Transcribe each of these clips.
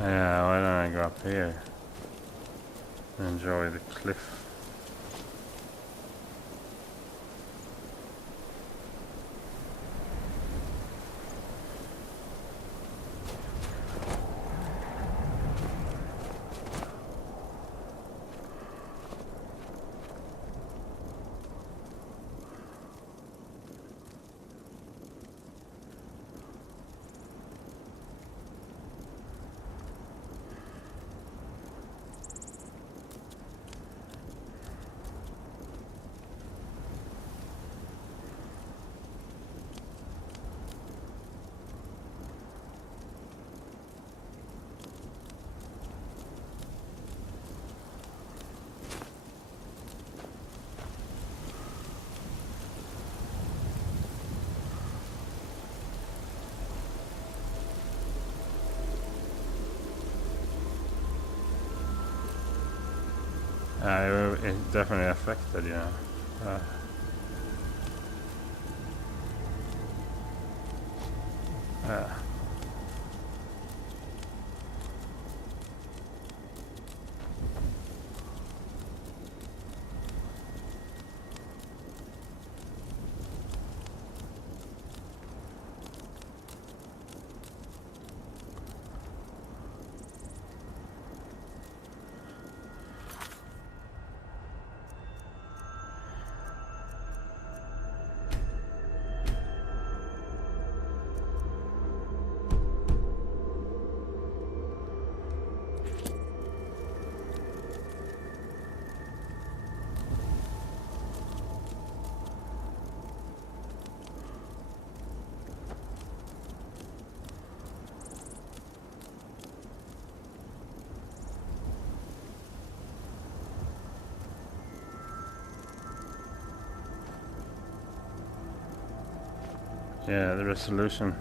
Yeah, why don't I go up here and enjoy the cliff? It definitely affected, yeah. Uh, uh, yeah, the resolution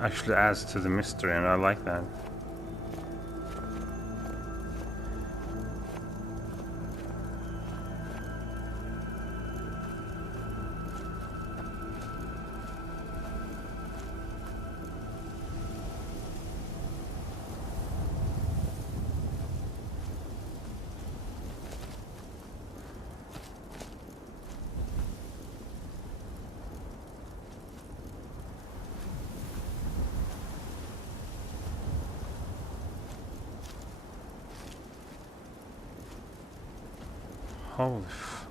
actually adds to the mystery, and I like that. Holy f...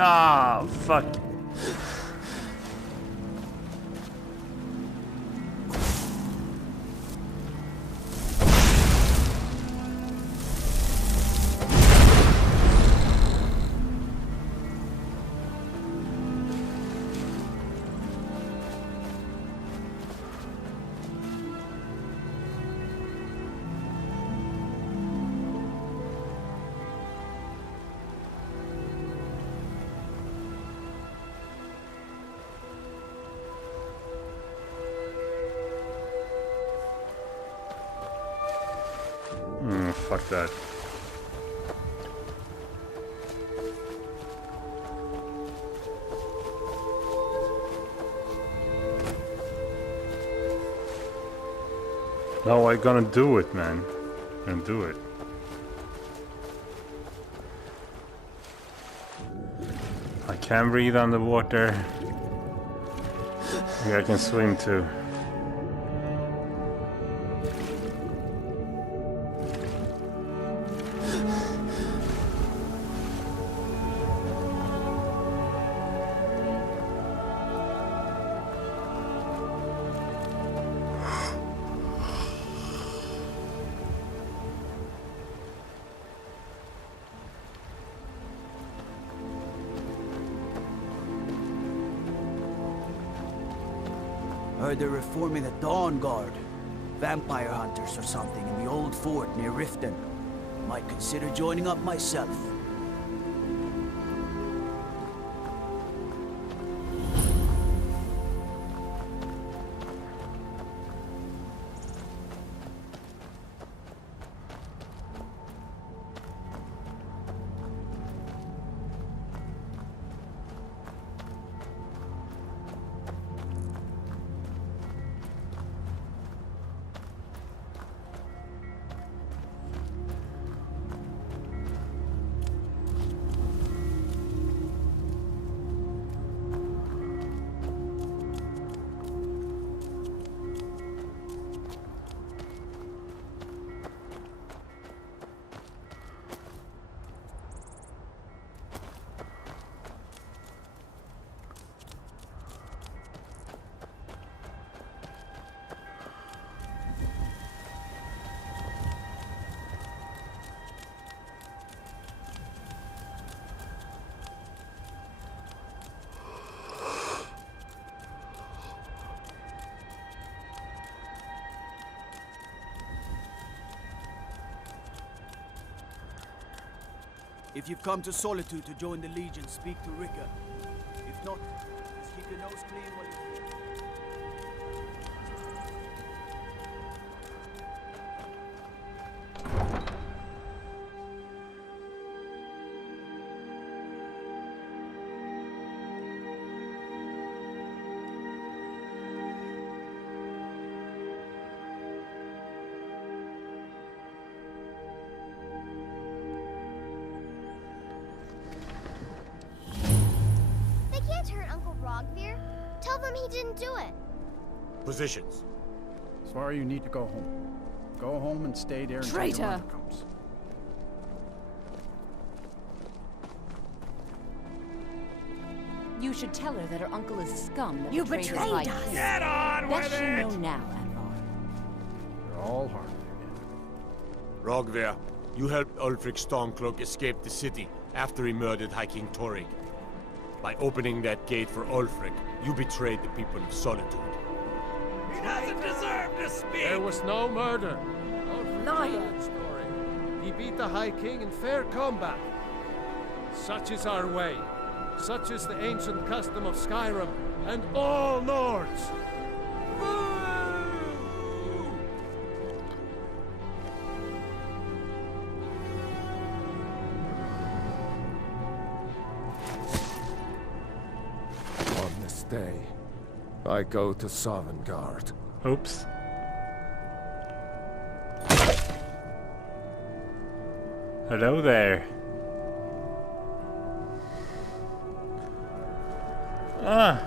Ah, fuck. Fuck that. No, I'm gonna do it, man. I'm gonna do it. I can breathe underwater. Yeah, I can swim too. Heard they're reforming the Dawn Guard. Vampire hunters or something in the old fort near Riften. Might consider joining up myself. If you've come to Solitude to join the Legion, speak to Rika. If not, just keep your nose clean while you're here. Tell them he didn't do it. Positions. Svar, you need to go home. Go home and stay there until Traitor! your mother comes. You should tell her that her uncle is scum. That You betrayed his betrayed life. us. Get on That with she it! know now, Anvar. They're all hard again. Rogver, you helped Ulfric Stormcloak escape the city after he murdered High King Torrig. By opening that gate for Ulfric, you betrayed the people of Solitude. He doesn't deserve to speak! There was no murder. Liar. Story. He beat the High King in fair combat. Such is our way. Such is the ancient custom of Skyrim and all Nords. day, I go to Sovngarde. Oops. Hello there. Ah.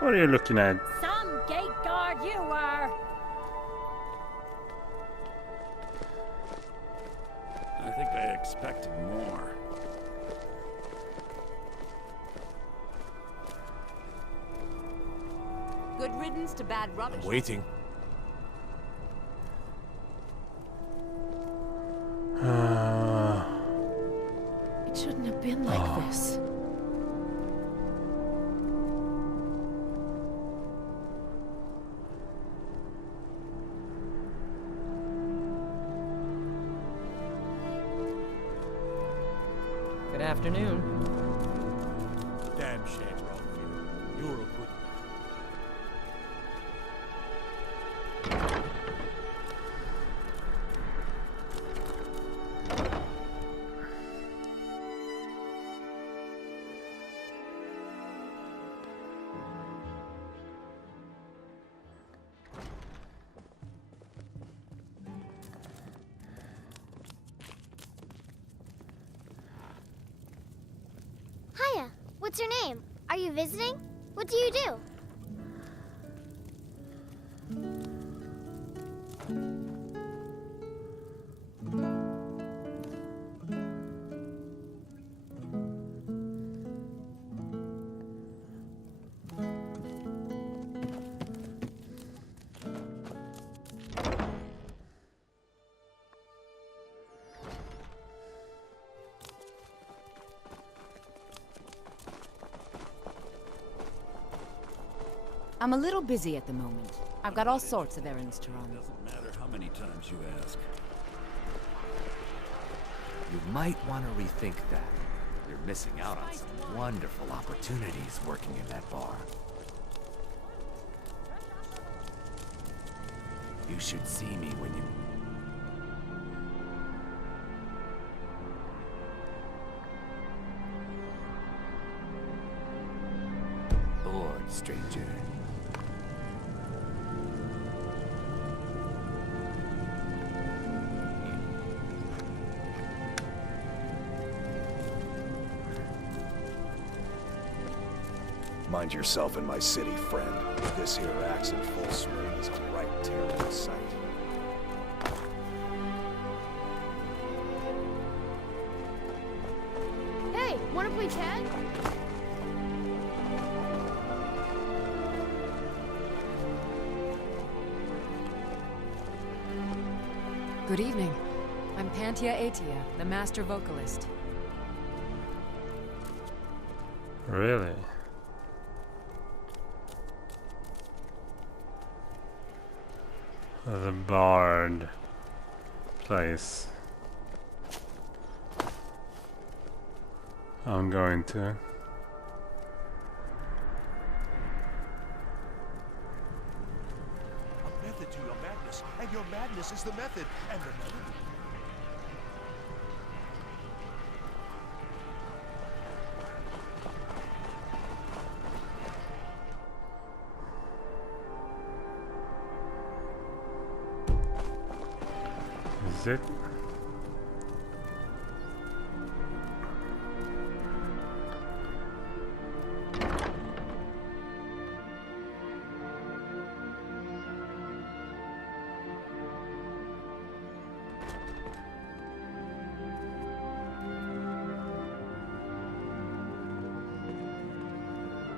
What are you looking at? Some gate guard you are. I think I expected more. Good riddance to bad rubbish. Waiting. It shouldn't have been like this. Good afternoon. Damn shame, Rockville. You're a good man. Hiya. What's your name? Are you visiting? What do you do? I'm a little busy at the moment. I've got all sorts of errands to run. Doesn't matter how many times you ask. You might want to rethink that. You're missing out on some wonderful opportunities working in that bar. You should see me when you... Lord, stranger. Mind yourself in my city, friend. This here axe in full swing is a right terrible sight. Hey, wanna play tag? Good evening. I'm Pantia Atia, the master vocalist. Really? The bard place. I'm going to. A method to your madness, and your madness is the method, and the method. Is it?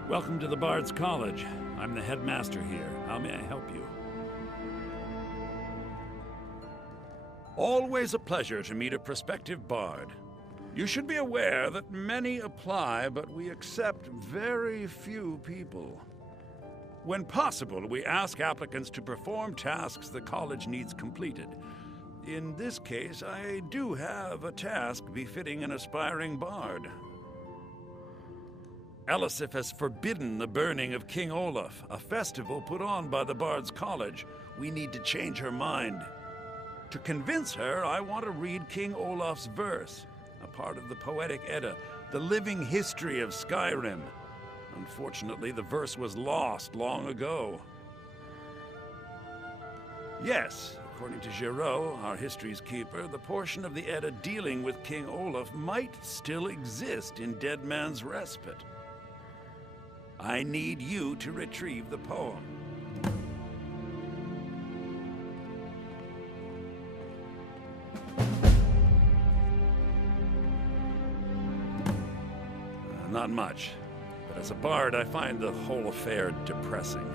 Welcome to the Bard's College. I'm the headmaster here. How may I help you? Always a pleasure to meet a prospective bard. You should be aware that many apply, but we accept very few people. When possible, we ask applicants to perform tasks the college needs completed. In this case, I do have a task befitting an aspiring bard. Elisif has forbidden the burning of King Olaf, a festival put on by the Bard's College. We need to change her mind. To convince her, I want to read King Olaf's verse, a part of the Poetic Edda, the living history of Skyrim. Unfortunately, the verse was lost long ago. Yes, according to Giraud, our history's keeper, the portion of the Edda dealing with King Olaf might still exist in Dead Man's Respite. I need you to retrieve the poem. Not much, but as a bard, I find the whole affair depressing.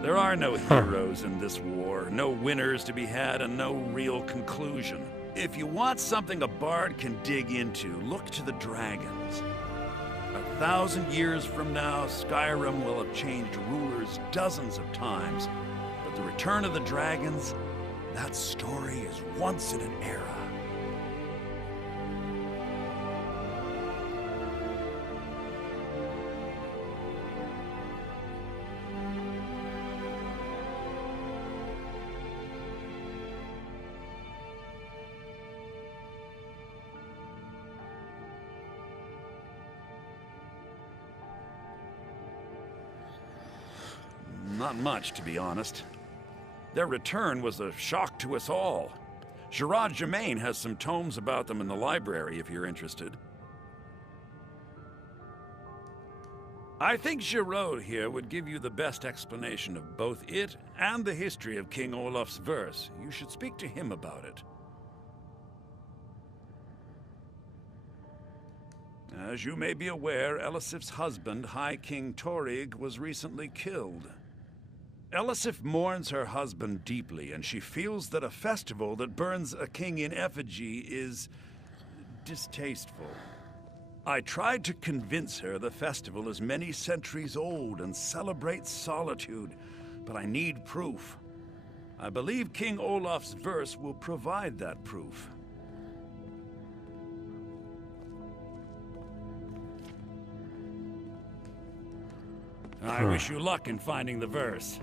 There are no heroes in this war, no winners to be had, and no real conclusion. If you want something a bard can dig into, look to the dragons. 1,000 years from now, Skyrim will have changed rulers dozens of times, but the return of the dragons, that story is once in an era. Not much, to be honest. Their return was a shock to us all. Gerard Germain has some tomes about them in the library, if you're interested. I think Giraud here would give you the best explanation of both it and the history of King Olaf's verse. You should speak to him about it. As you may be aware, Elisif's husband, High King Torig, was recently killed. Elisif mourns her husband deeply, and she feels that a festival that burns a king in effigy is distasteful. I tried to convince her the festival is many centuries old and celebrates solitude, but I need proof. I believe King Olaf's verse will provide that proof. I wish you luck in finding the verse.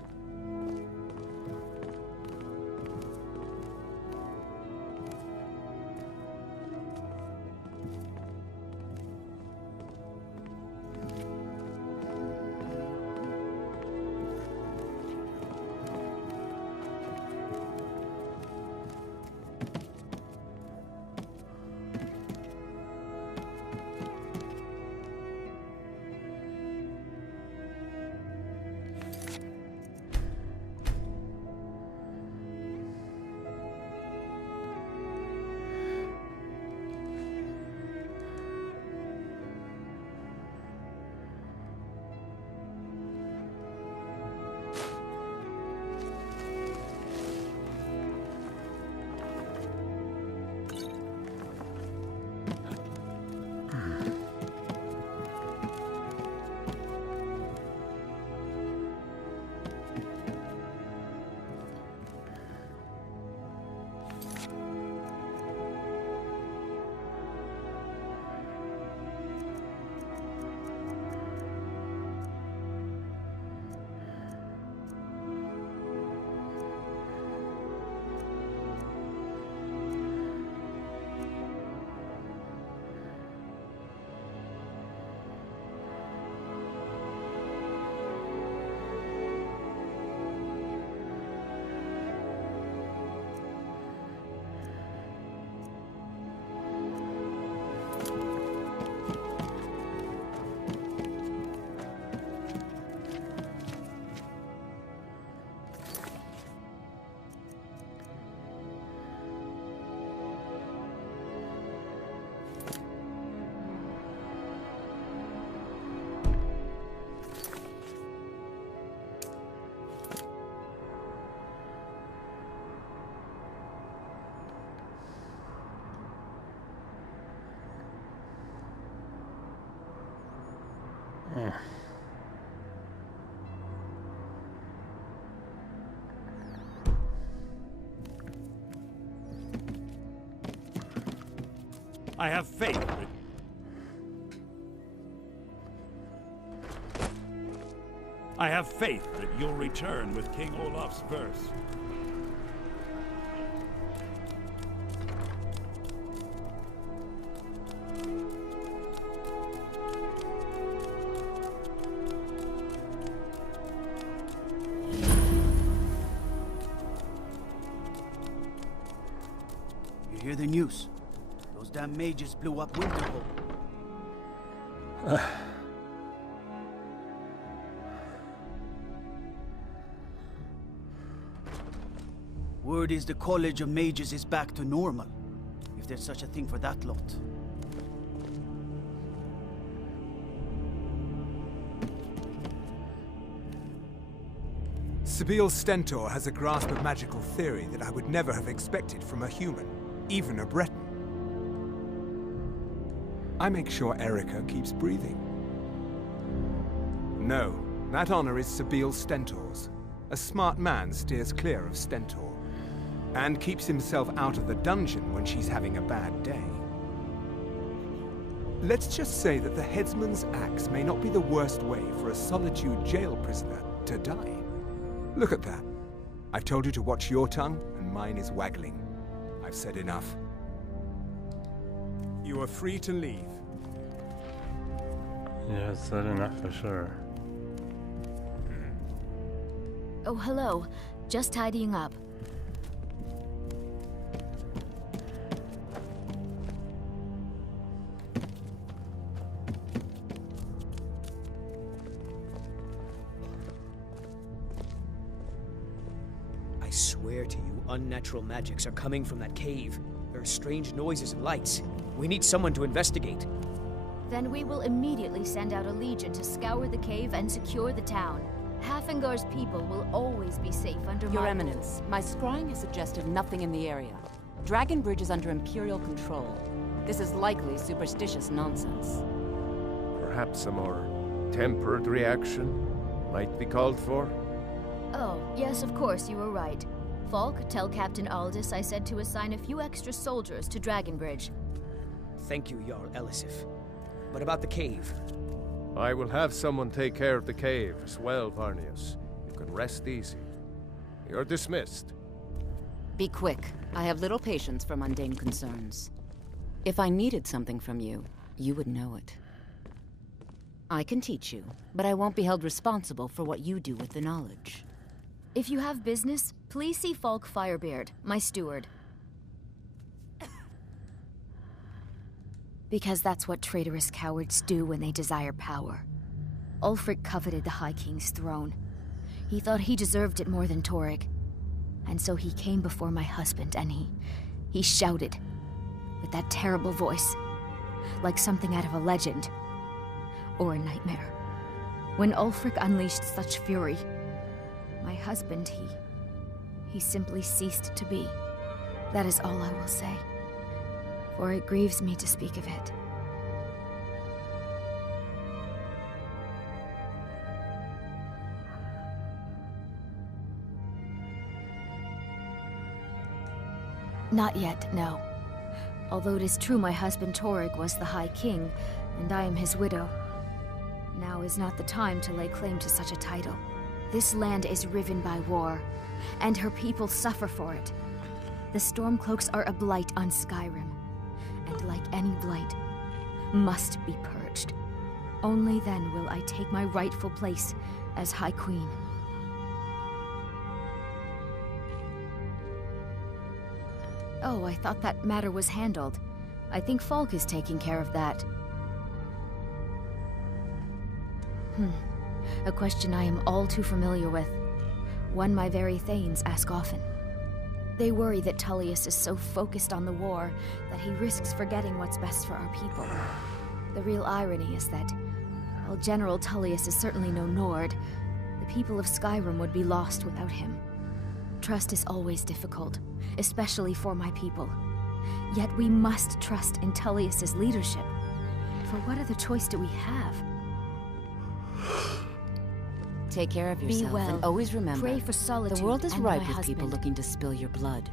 I have faith that... I have faith that you'll return with King Olaf's verse. You hear the news? Those damn mages blew up Winterhold. Word is the College of Mages is back to normal. If there's such a thing for that lot. Sabeel Stentor has a grasp of magical theory that I would never have expected from a human, even a Breton. I make sure Erica keeps breathing. No, that honor is Sabeel Stentor's. A smart man steers clear of Stentor, and keeps himself out of the dungeon when she's having a bad day. Let's just say that the headsman's axe may not be the worst way for a Solitude jail prisoner to die. Look at that. I've told you to watch your tongue, and mine is waggling. I've said enough. You are free to leave. Yeah, it's said enough for sure. Oh, hello. Just tidying up. I swear to you, unnatural magics are coming from that cave. There are strange noises and lights. We need someone to investigate. Then we will immediately send out a legion to scour the cave and secure the town. Hafingar's people will always be safe under Your my Eminence, my scrying has suggested nothing in the area. Dragon Bridge is under Imperial control. This is likely superstitious nonsense. Perhaps a more tempered reaction might be called for? Oh, yes, of course, you were right. Falk, tell Captain Aldous I said to assign a few extra soldiers to Dragon Bridge. Thank you, Jarl Elisif. But about the cave? I will have someone take care of the cave as well, Varnius. You can rest easy. You're dismissed. Be quick. I have little patience for mundane concerns. If I needed something from you, you would know it. I can teach you, but I won't be held responsible for what you do with the knowledge. If you have business, please see Falk Firebeard, my steward. Because that's what traitorous cowards do when they desire power. Ulfric coveted the High King's throne. He thought he deserved it more than Torrig. And so he came before my husband and he shouted with that terrible voice, like something out of a legend or a nightmare. When Ulfric unleashed such fury, my husband, he simply ceased to be. That is all I will say, for it grieves me to speak of it. Not yet, no. Although it is true my husband Torrig was the High King, and I am his widow. Now is not the time to lay claim to such a title. This land is riven by war, and her people suffer for it. The Stormcloaks are a blight on Skyrim, and like any blight, must be purged. Only then will I take my rightful place as High Queen. Oh, I thought that matter was handled. I think Falk is taking care of that. A question I am all too familiar with. One my very Thanes ask often. They worry that Tullius is so focused on the war that he risks forgetting what's best for our people. The real irony is that, while General Tullius is certainly no Nord, the people of Skyrim would be lost without him. Trust is always difficult, especially for my people. Yet we must trust in Tullius's leadership. For what other choice do we have? Take care of yourself, Be well. and always remember, Pray for solitude the world is and ripe my with husband. people looking to spill your blood.